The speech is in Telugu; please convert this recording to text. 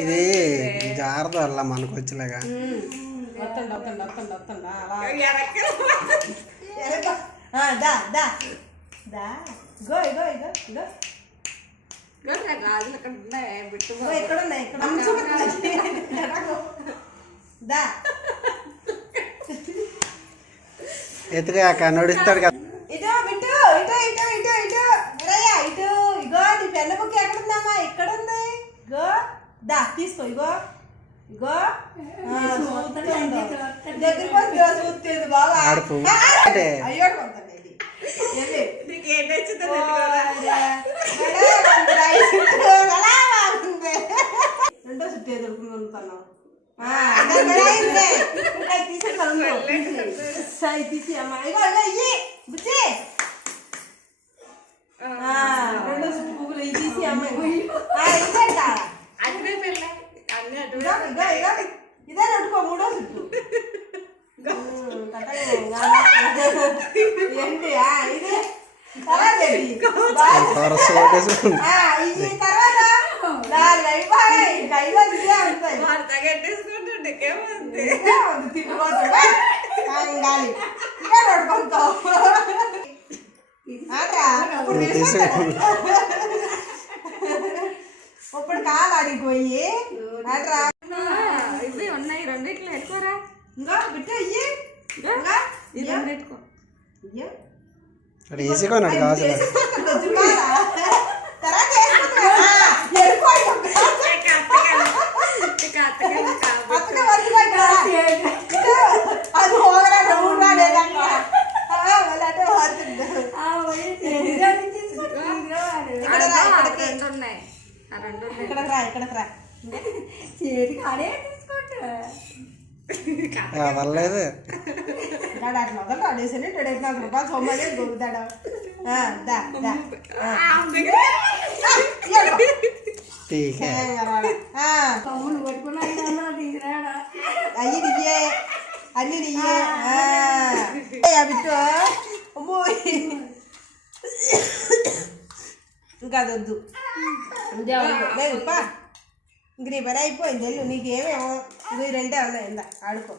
ఇది జాగ్రత్త వల్ల మనకు వచ్చేలాగా ఎత్తుగా నడుస్తాడు కదా. ఇటో బిట్టు ఇటో ఇటో ఇటో ఇటో ఇటు ఇగో నీ పెద్ద బుక్ ఎక్కడుందమ్మా? ఇక్కడ ఉంది. ఇగో దా తీసుకో. ఇగో ఇగో దగ్గరికి చూస్తుంది బాబా. అయ్యో రెండో చుట్టూ ఎదుర్కొంటాను. తీసి అమ్మా ఇగో ఇగో ఇయ్యి బుచ్చి. రెండో చుట్టూ పువ్వులు ఇవి తీసి అమ్మ ఇదే నడుకో. మూడో చుట్టూ ఏంటి ఇది తర్వాత ఈ తర్వాత ఇప్పుడు కాలు అడిగిపోయి అట్రా ఇవి ఉన్నాయి. రెండిట్లో ఎక్కువరా. ఇంకా బిట్ట ఇయ్యి ఈజీగా ఉన్నాడు కాదు. అవ్వలేదు రూపాయలు సొమ్మని దొరుకుతాడు. అయ్యి నియ్యే అన్ని నియ్యే బిట్టు. ఇంకా అదొద్దు. లేదుపా ఇంక నీ పని అయిపోయింది. వెళ్ళు. నీకేమేమో ఇవి రెండే ఉన్నాయి. ఆడుకో.